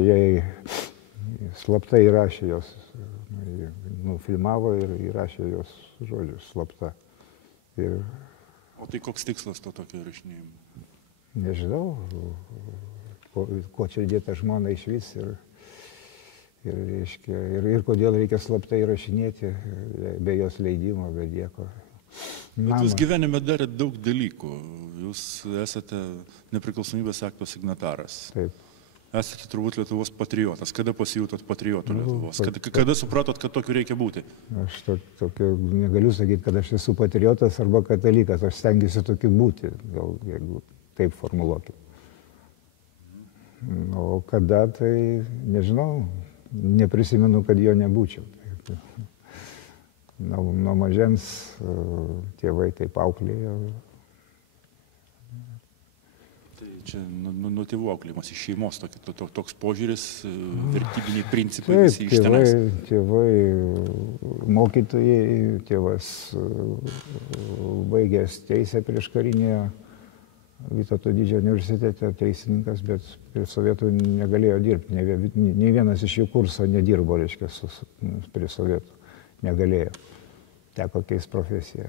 Jie slaptai įrašė jos, nufilmavo ir įrašė jos žodžius slapta. Ir O tai koks tikslas to tokio įrašinėjimo? nežinau, ko čia dėta žmona išvis ir kodėl reikia slaptai įrašinėti be jos leidimo, be nieko. Bet jūs gyvenime darėt daug dalykų. Jūs esate nepriklausomybės akto signataras. Taip. Esate turbūt Lietuvos patriotas. Kada pasijutot patriotu Lietuvos? Kada supratot, kad tokiu reikia būti? Aš tokio negaliu sakyti, kad aš esu patriotas arba katalikas. Aš stengiuosi tokiu būti, gal jeigu taip formuluokim. O kada, tai nežinau, neprisimenu, kad jo nebūčiau. Nuo mažens tėvai taip auklėjo. Tai čia nuo tėvų auklėjimas, iš šeimos toks požiūris, vertybiniai principai visi iš tenais. Tėvai mokytojai, tėvas baigęs teisę prieš karinėje Vytauto didžiojo universitete, teisininkas, bet prie sovietų negalėjo dirbti. Nei vienas iš jų kurso nedirbo, reiškia, prie sovietų. Negalėjo. Teko keisti profesiją.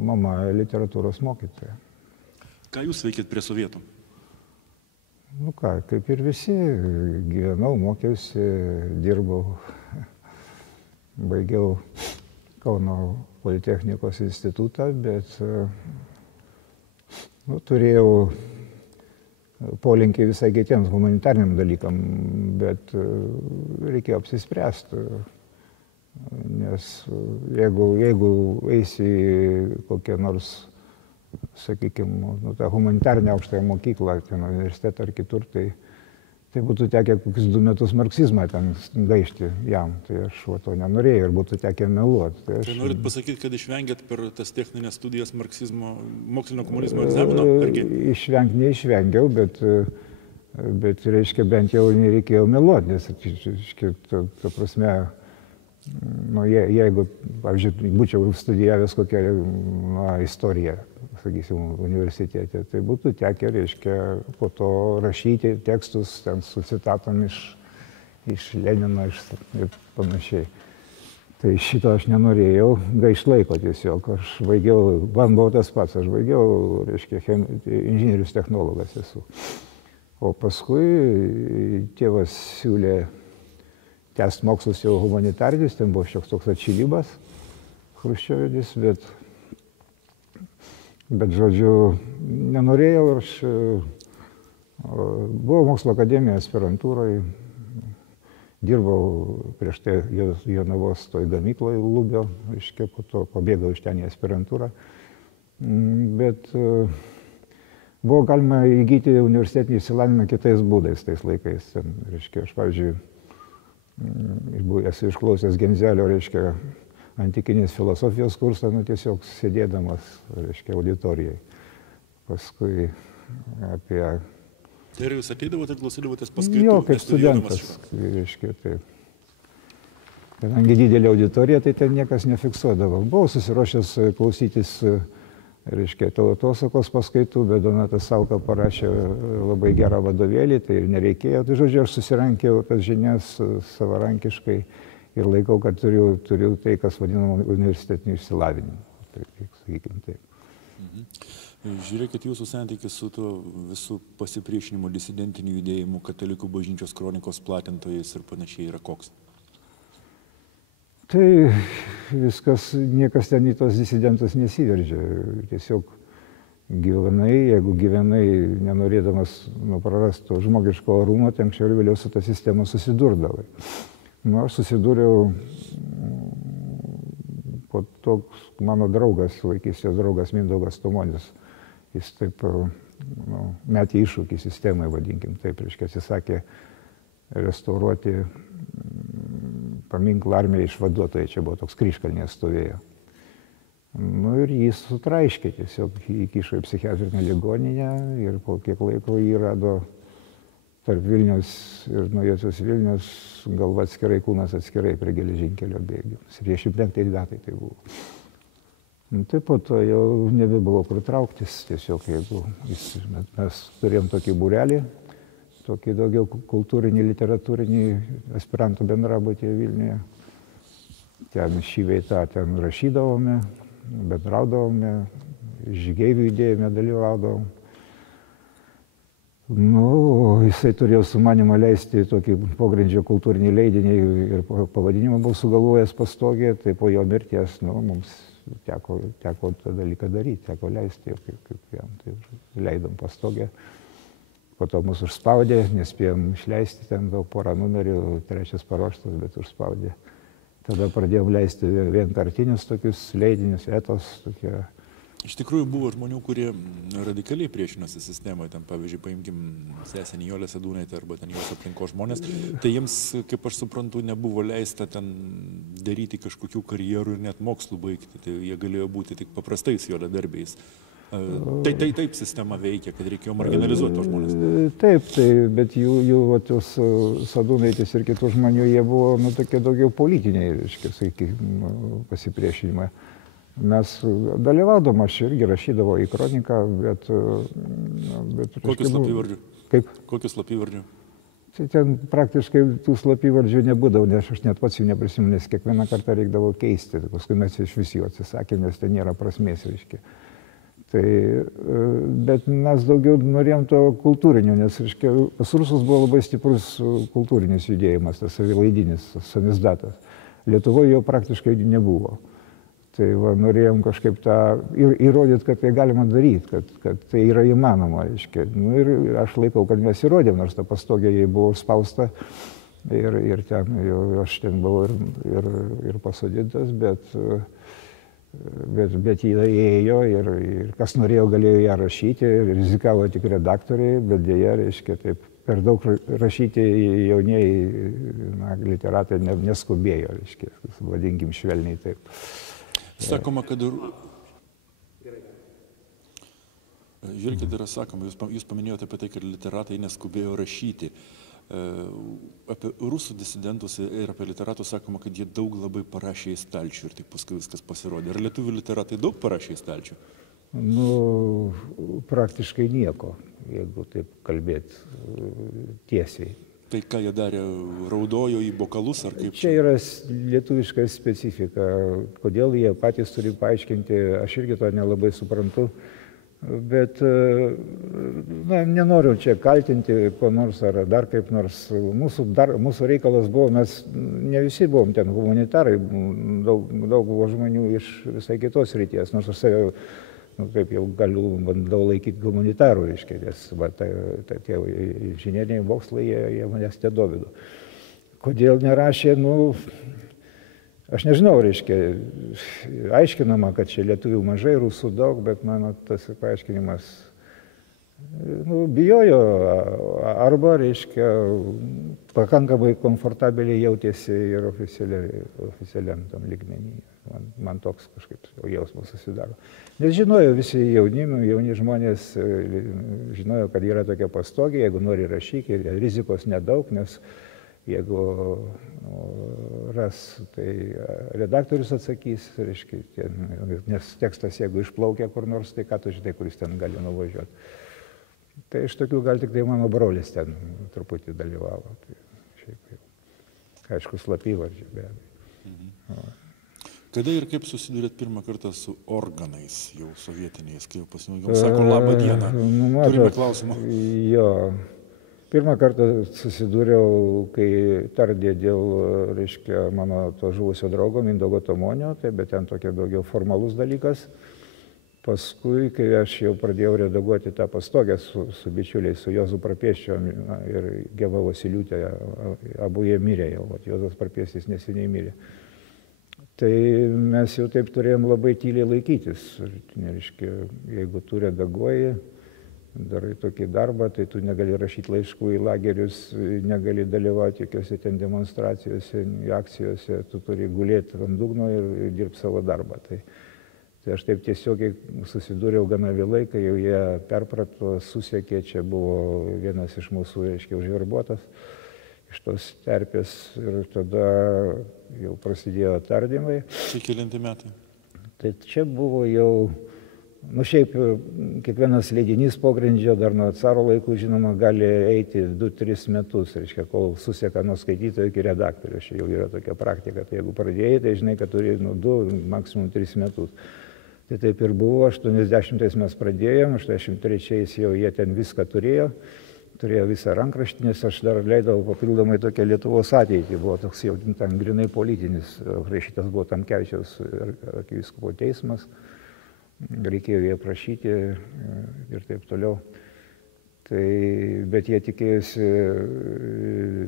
Mama literatūros mokytoja. Ką jūs veikėt prie sovietų? Nu ką, kaip ir visi, gyvenau, mokiausi, dirbau. Baigiau Kauno Politechnikos institutą, bet turėjau polinkį visai kitiems humanitariniam dalykam, bet reikėjo apsispręsti. Nes jeigu eisi į kokią nors, sakykime, tą humanitarinę aukštąją mokyklą, ten universitetą ar kitur, tai būtų tekę kokius 2 metus marksizmą ten gaišti jam. Tai aš to nenorėjau ir būtų tekę meluoti. Tai norit pasakyti, kad išvengėt per tas techninės studijas marksizmo, mokslinio komunizmo egzamino? Išvengti neišvengiau, bet reiškia, bent jau nereikėjo meluoti, nes, reiškia, ta prasme, jeigu, pavyzdžiui, būčiau studijavęs kokią istoriją, sakysim, universitete, tai būtų tekę, reiškia, po to rašyti tekstus ten su citatom iš Lenino ir panašiai. Tai šito aš nenorėjau gaišt laiko tiesiog. Aš baigiau, man buvo tas pats, aš baigiau, reiškia, inžinierius technologas esu. O paskui tėvas siūlė tęsti mokslus jau humanitarinius, ten buvo šioks toks atšilimas chruščiovinis, bet žodžiu, nenorėjau ir aš buvau mokslo akademijoje aspirantūroje, dirbau prieš tai Jonavos toj gamykloje Lubio, reiškia, po to pabėgau iš ten į aspirantūrą, bet buvo galima įgyti universitetinį išsilavinimą kitais būdais tais laikais. Ten, reiškia, aš, pavyzdžiui, esu išklausęs Genzelio, reiškia, antikinės filosofijos kursą, tiesiog sėdėdamas, reiškia, auditorijai. Paskui apie... Tai ir jūs ateidavote ir klausydavotės paskaitų? Jo, kaip studentas, reiškia, taip. Kadangi didelė auditorija, tai ten niekas nefiksuodavo. Buvau susiruošęs klausytis, reiškia, tautosakos paskaitų, bet Donatas Sauka parašė labai gerą vadovėlį, tai ir nereikėjo. Tai žodžiu, aš susirankiau tas žinias savarankiškai ir laikau, kad turiu tai, kas vadinama universitetiniu išsilavinimu. Tai, sakykim, taip. Žiūrėkit, jūsų santykis su tuo visų pasipriešinimo disidentinių judėjimų, katalikų bažnyčios kronikos platintojais ir panašiai yra koks? Tai viskas, niekas ten į tos disidentus nesiveržia. Tiesiog gyvenai, jeigu gyvenai nenorėdamas prarasti žmogiško orumo, tai anksčiau ir vėliau su ta sistema susidurdavai. Aš susidūriau po toks mano draugas, vaikystės draugas Mindaugas Tumonis. Jis taip metė iššūkį sistemai, vadinkim taip, reiškia, atsisakė restauruoti paminklą armijai išvaduotojai, čia buvo toks Kryžkalnyje stovėjo. Ir jis sutraiškė, tiesiog įkišo į psichiatrinę ligoninę ir po kiek laiko jį rado tarp Vilniaus ir Naujosios Vilnios, galva atskirai, kūnas atskirai prie geležinkelio bėgių. 75 metai tai buvo. Tai po to jau nebebuvo kur trauktis, tiesiog jeigu mes turėjom tokį būrelį, tokį daugiau kultūrinį, literatūrinį aspirantų bendrabutį Vilniuje. Ten šį veitą ten rašydavome, bendraudavome, žygeivių judėjime dalyvaudavom. Jisai turėjo sumanimą leisti tokį pogrindžio kultūrinį leidinį ir pavadinimą buvo sugalvojęs Pastogė, tai po jo mirties mums teko tą dalyką daryti, teko leisti, kaip jam, tai leidom Pastogę. Po to mus užspaudė, nespėjom išleisti, ten daug porą numerių, trečias paruoštas, bet užspaudė. Tada pradėjom leisti vienkartinius tokius leidinius, etos tokie. Iš tikrųjų buvo žmonių, kurie radikaliai priešinosi sistemai, ten pavyzdžiui, paimkim sesę Nijolę Sadūnaitę arba ten jos aplinkos žmonės, tai jiems, kaip aš suprantu, nebuvo leista ten daryti kažkokių karjerų ir net mokslų baigti, tai jie galėjo būti tik paprastais juodadarbiais. Taip sistema veikia, kad reikėjo marginalizuoti tos žmonės. Taip, bet jų tos Sadūnaitės ir kitų žmonių, jie buvo tokie daugiau politiniai, reiškia, sakykime, pasipriešinimai. Mes dalyvaudom, aš irgi rašydavau į kroniką, bet... Kokius slapyvardžių? Kaip? Kokius slapyvardžių? Tai ten praktiškai tų slapyvardžių nebūdavo, nes aš net pats jų neprisimenu, nes kiekvieną kartą reikdavo keisti. Paskui mes iš vis jų atsisakėm, nes ten nėra prasmės, reiškia. Bet mes daugiau norėjom to kultūrinio, nes, reiškia, pas rusus buvo labai stiprus kultūrinis judėjimas, tas savilaidinis, samizdatas. Lietuvoje jo praktiškai nebuvo. Tai norėjom kažkaip tą įrodyti, kad tai galima daryti, kad tai yra įmanoma. Ir aš laikau, kad mes įrodėm, nors ta Pastogė jai buvo spausta ir ten, aš ten buvau ir pasodintas, bet jie ėjo ir kas norėjo, galėjo ją rašyti, rizikavo tik redaktoriai, bet dėja, reiškia, taip per daug rašyti jaunieji literatai neskubėjo, reiškia, vadinkim švelniai taip. Sakoma, kad žiūrėkit, yra sakoma, jūs paminėjote apie tai, kad literatai neskubėjo rašyti. Apie rusų disidentus ir apie literatus sakoma, kad jie daug labai parašė į stalčių ir tik paskui viskas pasirodė. Ar lietuvių literatai daug parašė į stalčių? Praktiškai nieko, jeigu taip kalbėti tiesiai. Tai ką jie darė, raudojo į bokalus ar kaip? Čia yra lietuviška specifika, kodėl jie patys turi paaiškinti, aš irgi to nelabai suprantu, bet nenoriu čia kaltinti ko nors ar dar kaip nors. Mūsų reikalas buvo, mes ne visi buvom ten humanitarai, daug buvo žmonių iš visai kitos ryties, nors aš save kaip jau bandau laikyti humanitarų, reiškia, nes tie inžinieriniai mokslai, jie manęs nedomino. Kodėl nerašė, aš nežinau, reiškia, aiškinama, kad čia lietuvių mažai, rusų daug, bet mano tas paaiškinimas, bijojo, arba, reiškia, pakankamai komfortabiliai jautėsi ir oficialiam tam lygmenyje. Man toks kažkaip jausmas susidaro. Nes žinojo visi jauni žmonės, žinojo, kad yra tokia Pastogė, jeigu nori rašyk, ir rizikos nedaug, nes jeigu ras, tai redaktorius atsakys, reiškia, nes tekstas, jeigu išplaukia kur nors, tai ką tu žinai, kuris ten gali nuvažiuoti. Tai iš tokių gal tik tai mano brolis ten truputį dalyvavo. Tai šiaip jau, aišku, slapyvardžiai be abejo. Kada ir kaip susidurėt pirmą kartą su organais jau sovietiniais, kai jau pasinaudojom, sako, labą dieną, turime klausimą. Jo, pirmą kartą susidūriau, kai tardė dėl, reiškia, mano to žuvusio draugo Mindaugo Tomonio, bet ten tokia daugiau formalus dalykas. Paskui, kai aš jau pradėjau redaguoti tą Pastogę su bičiuliais, su Juozu Prapiesčiu ir Geva Vasiliūtė, abu jie mirė jau, Juozas Prapiestis neseniai mirė. Tai mes jau taip turėjom labai tyliai laikytis. Reiškia, jeigu tu redaguoji, darai tokį darbą, tai tu negali rašyti laiškų į lagerius, negali dalyvauti jokiuose ten demonstracijose, akcijose, tu turi gulėti ant dugno ir dirbti savo darbą. Tai aš taip tiesiogiai susidūriau gana vėlai, kai jau jie perprato, susekė, čia buvo vienas iš mūsų, reiškia, užverbuotas iš tos terpės ir tada jau prasidėjo tardymai. Čia kelinti metai? Tai čia buvo jau, nu šiaip kiekvienas leidinys pogrindžio dar nuo caro laikų, žinoma, gali eiti 2-3 metus, reiškia, kol suseka nuo skaitytojo iki redaktorių. Čia jau yra tokia praktika. Tai jeigu pradėjai, tai žinai, kad turi 2, maksimum 3 metus. Tai taip ir buvo, 80-ais mes pradėjom, 83-ais jau jie ten viską turėjo visą rankraštį, nes aš dar leidau papildomai tokią Lietuvos ateitį, buvo toks jau ten grinai politinis, rašytas buvo Tamkevičiaus arkivyskupo teismas, reikėjo jį aprašyti ir taip toliau. Tai, bet jie tikėjosi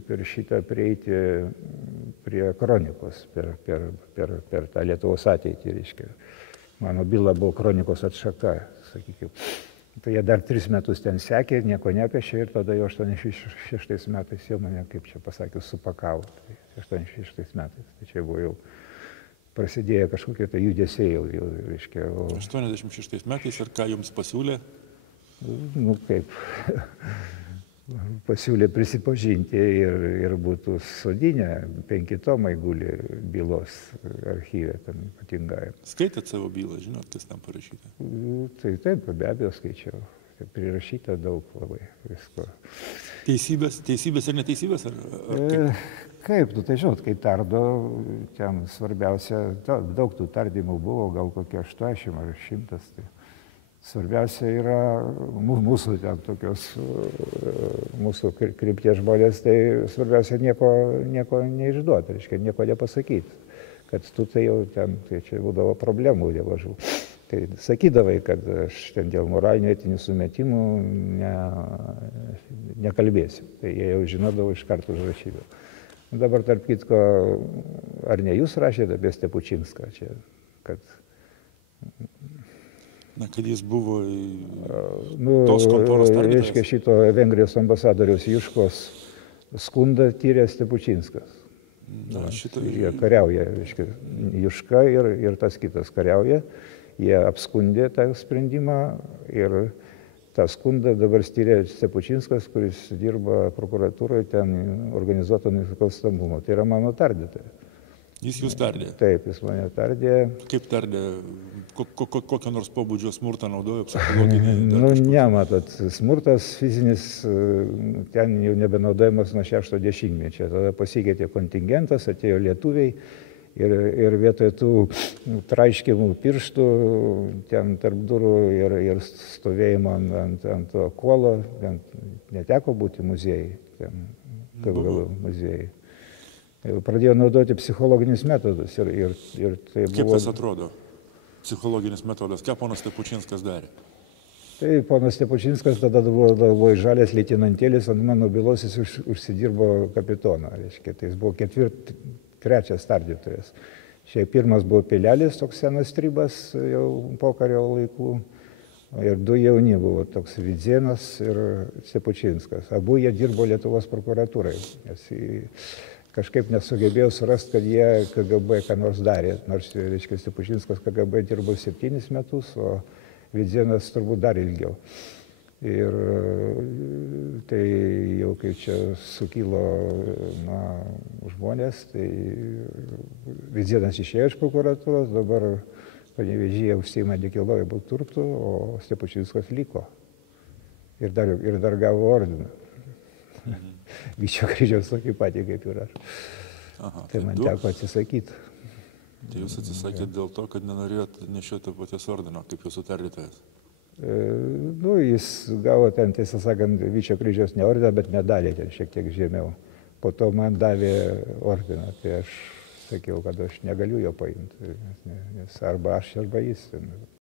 per šitą prieiti prie kronikos, per tą Lietuvos ateitį, reiškia. Mano byla buvo kronikos atšaka, sakykime. Tai jie dar 3 metus ten sekė, nieko nepiešė ir tada jau 86 metais jau mane, kaip čia pasakius, supakavo. Tai 86 metais. Tai čia buvo jau prasidėjo kažkokie tai judesiai jau reiškia. 86 metais ir ką jums pasiūlė? Nu kaip, pasiūlė prisipažinti ir būtų sodinę, 5 tomai guli bylos archyve, ten ypatingai. Skaitėt savo bylą, žinot, kas ten parašyta? Tai taip, be abejo skaičiau. Prirašyta daug labai visko. Teisybės ir neteisybės? Kaip, nu tai žinot, kai tardo, ten svarbiausia, daug tų tardymų buvo, gal kokie 80 ar 100. Tai svarbiausia yra mūsų ten tokios, mūsų krypties žmonės, tai svarbiausia nieko neišduoti, reiškia, nieko nepasakyti. Kad tu tai jau ten, tai čia būdavo problemų dievažų. Tai sakydavai, kad aš ten dėl moralinių etinių sumetimų nekalbėsiu. Tai jie jau žinodavo, iš karto užrašydavo. Dabar, tarp kitko, ar ne jūs rašėte apie Stepučinską čia, kad... Na, kad jis buvo tos kontoros tardytojas? Reiškia, šito Vengrijos ambasadoriaus Juškos skundą tyrė Stepučinskas. Jie kariauja, reiškia, Juška ir tas kitas kariauja. Jie apskundė tą sprendimą ir tą skundą dabar styrė Stepučinskas, kuris dirba prokuratūroje ten organizuoto nusikalstamumo. Tai yra mano tardytojas. Jis jūs tardė? Taip, jis mane tardė. Kaip tardė? Kokio nors pobūdžio smurtą naudojo psichologinį? Nu, nematot, smurtas fizinis ten jau nebenaudojamas nuo 60-mečio. Tada pasikeitė kontingentas, atėjo lietuviai ir vietoj tų traiškimų pirštų ten tarp durų ir stovėjimo ant to kuolo, neteko būti muziejai, ten Galų muziejai. Pradėjo naudoti psichologinius metodus ir tai buvo... Kaip tas atrodo, psichologinis metodas? Ką ponas Stepučinskas darė? Tai ponas Stepučinskas tada buvo žalės leitenantėlis, ant mano bylos jis užsidirbo kapitoną, reiškia, tai jis buvo 3. tardytojas. Šiaip pirmas buvo Pilelis, toks senas stribas jau pokario laikų, ir 2 jauni buvo, toks Vidzėnas ir Stepučinskas. Abu jie dirbo Lietuvos prokuratūrai, nes kažkaip nesugebėjau surasti, kad jie KGB ką nors darė. Nors, reiškia, Stepučinskas KGB dirbo 7 metus, o Vidzėnas turbūt dar ilgiau. Ir tai jau kai čia sukilo žmonės, tai Vidzėnas išėjo iš prokuratūros, dabar Panevėžyje užsiima nekilnojamų turtų, o Stepučinskas liko. Ir dar gavo ordiną. Vyčio kryžiaus tokį patį kaip ir aš. Tai man teko atsisakyti. Tai jūs atsisakėt dėl to, kad nenorėjot nešioti paties ordino, kaip jūsų tardytojas? Nu, jis gavo ten, tiesą sakant, Vyčio kryžiaus ne ordiną, bet medalį ten šiek tiek žemiau. Po to man davė ordiną, tai aš sakiau, kad aš negaliu jo paimti, nes arba aš, arba jis.